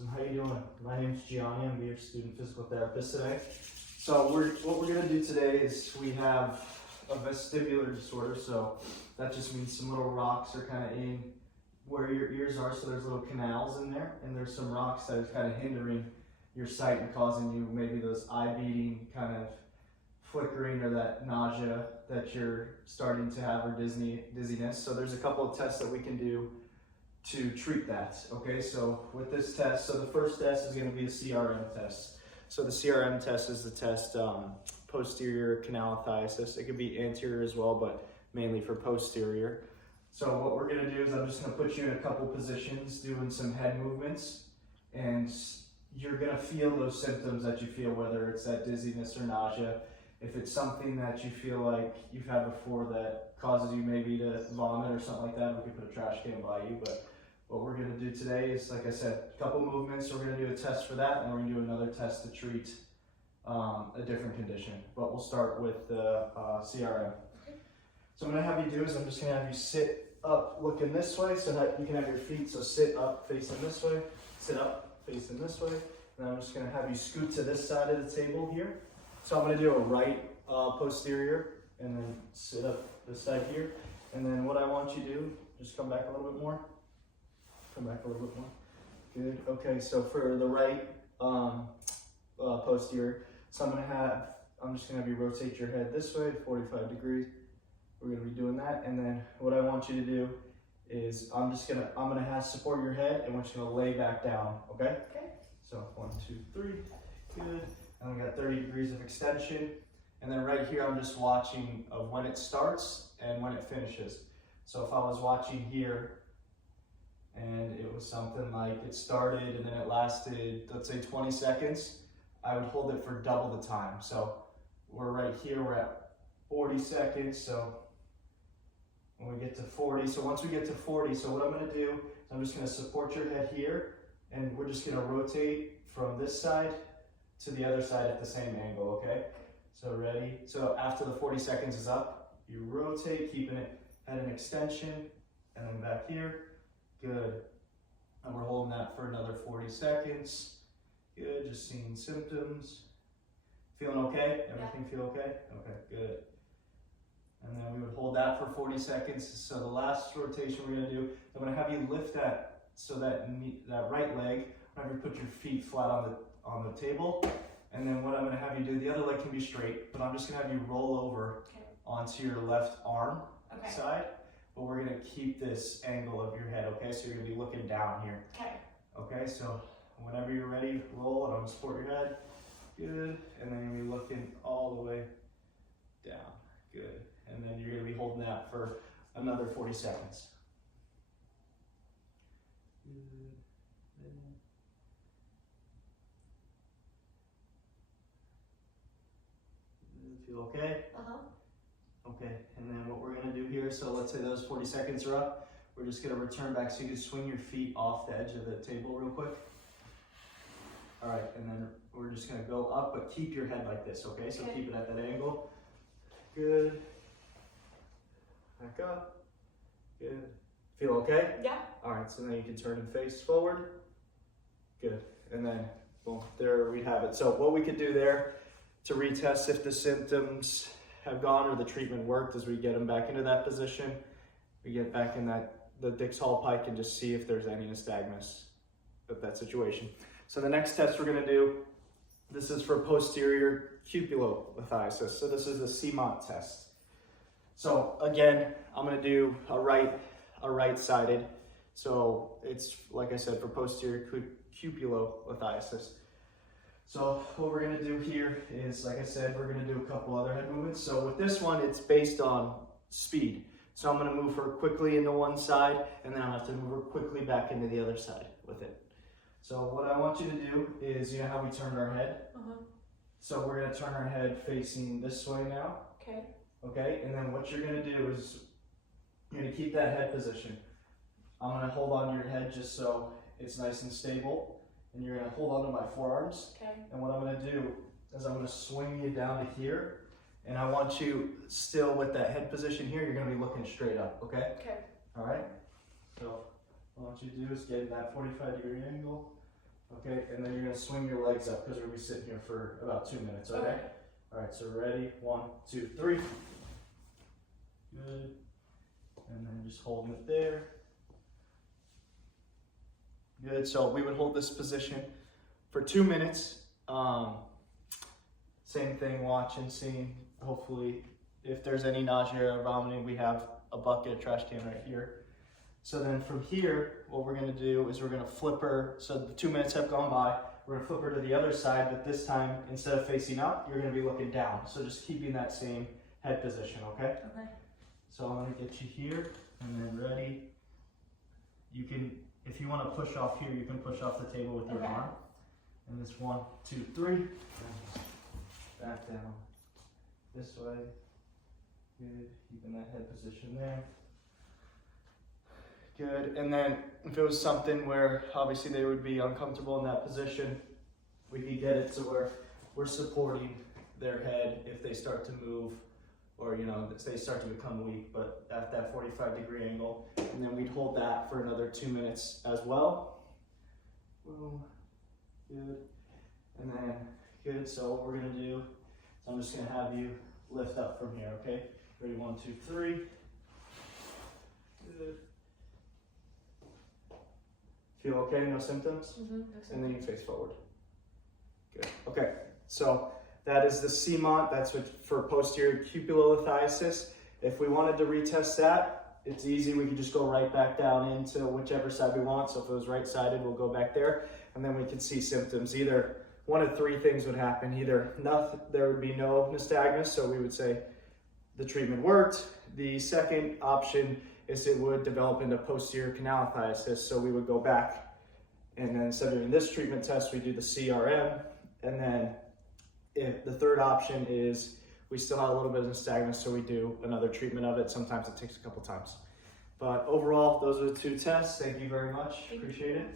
Awesome. How you doing? My name's Gianni. I'm your student physical therapist today. So what we're going to do today is we have a vestibular disorder. So that just means some little rocks are kind of in where your ears are. So there's little canals in there, and there's some rocks that are kind of hindering your sight and causing you maybe those eye beating, kind of flickering, or that nausea that you're starting to have, or dizziness. So there's a couple of tests that we can do to treat that. Okay, so with this test, so the first test is going to be the CRM test. So the CRM test is the test posterior canal lithiasis. It could be anterior as well, but mainly for posterior. So what we're going to do is I'm just going to put you in a couple positions doing some head movements, and you're going to feel those symptoms that you feel, whether it's that dizziness or nausea. If it's something that you feel like you've had before that causes you maybe to vomit or something like that, we could put a trash can by you. But what we're going to do today is, like I said, a couple movements. So we're going to do a test for that, and we're going to do another test to treat a different condition. But we'll start with the CRM. So I'm going to have you do is I'm just going to have you sit up looking this way so that you can have your feet. So sit up facing this way, sit up facing this way. And I'm just going to have you scoot to this side of the table here. So I'm going to do a right posterior and then sit up this side here. And then what I want you to do, just come back a little bit more. Come back a little bit more. Good. Okay, so for the right posterior, so I'm just going to have you rotate your head this way, 45 degrees. We're going to be doing that. And then what I want you to do is I'm going to have support your head, and we're just going to lay back down. Okay? Okay. So 1, 2, 3. Good. And we got 30 degrees of extension. And then right here, I'm just watching of when it starts and when it finishes. So if I was watching here and it was something like it started and then it lasted, let's say 20 seconds, I would hold it for double the time. So we're right here, we're at 40 seconds. So when we get to 40, so once we get to 40, so what I'm gonna do is I'm just gonna support your head here, and we're just gonna rotate from this side to the other side at the same angle, okay? So ready? So after the 40 seconds is up, you rotate, keeping it at an extension, and then back here. Good. And we're holding that for another 40 seconds. Good, just seeing symptoms. Feeling okay? Everything feel okay? Okay, good. And then we would hold that for 40 seconds. So the last rotation we're gonna do, I'm gonna have you lift that, so that right leg, I'm gonna have you put your feet flat on the table, and then what I'm going to have you do, the other leg can be straight, but I'm just going to have you roll over onto your left arm side, but we're going to keep this angle of your head, okay? So you're going to be looking down here. Okay, so whenever you're ready, roll, and I'm going to support your head. Good. And then you're looking all the way down. Good. And then you're going to be holding that for another 40 seconds. Good. Feel okay? Okay, and then what we're gonna do here, so let's say those 40 seconds are up, we're just gonna return back, so you can swing your feet off the edge of the table real quick. All right, and then we're just gonna go up, but keep your head like this, okay? So keep it at that angle. Good. Back up. Good. Feel okay? Yeah. All right, so then you can turn and face forward. Good, and then, boom, there we have it. So what we could do there to retest if the symptoms have gone or the treatment worked is we get them back into that position. We get back in the Dix Hall pike and just see if there's any nystagmus of that situation. So the next test we're gonna do, this is for posterior cupulolithiasis. So this is the CMOT test. So again, I'm gonna do a right-sided. So it's, like I said, for posterior cupulolithiasis. So what we're gonna do here is, like I said, we're gonna do a couple other head movements. So with this one, it's based on speed. So I'm gonna move her quickly into one side, and then I'll have to move her quickly back into the other side with it. So what I want you to do is, you know how we turned our head? So we're gonna turn our head facing this way now. Okay, and then what you're gonna do is, you're gonna keep that head position. I'm gonna hold on to your head just so it's nice and stable. And you're gonna hold onto my forearms. And what I'm gonna do is I'm gonna swing you down to here, and I want you still with that head position here. You're gonna be looking straight up, okay? All right. So what I want you to do is get in that 45-degree angle. Okay, and then you're gonna swing your legs up because we're gonna be sitting here for about 2 minutes, okay? All right, so ready, 1, 2, 3. Good. And then just holding it there. Good, so we would hold this position for 2 minutes. Same thing, watching, seeing, hopefully, if there's any nausea or vomiting, we have a bucket, a trash can right here. So then from here, what we're gonna do is we're gonna flip her, so the 2 minutes have gone by, we're gonna flip her to the other side, but this time, instead of facing up, you're gonna be looking down. So just keeping that same head position, okay? Okay. So I'm gonna get you here, and then ready. You can, if you wanna push off here, you can push off the table with your arm. And this 1, 2, 3. Back down. This way. Good, keeping that head position there. Good, and then if it was something where obviously they would be uncomfortable in that position, we could get it to where we're supporting their head if they start to move or, you know, they start to become weak, but at that 45-degree angle. And then we'd hold that for another 2 minutes as well. Boom, good. And then, good, so what we're gonna do, so I'm just gonna have you lift up from here, okay? Ready, 1, 2, 3. Good. Feel okay, no symptoms? And then you face forward. Good, okay. So that is the CMONT, that's for posterior cupulolithiasis. If we wanted to retest that, it's easy, we could just go right back down into whichever side we want. So if it was right-sided, we'll go back there, and then we can see symptoms. Either one of 3 things would happen. Either there would be no nystagmus, so we would say the treatment worked. The second option is it would develop into posterior canalithiasis, so we would go back, and then instead of doing this treatment test, we do the CRM, and then if the third option is we still have a little bit of nystagmus, so we do another treatment of it. Sometimes it takes a couple times. But overall, those are the 2 tests. Thank you very much. Appreciate it.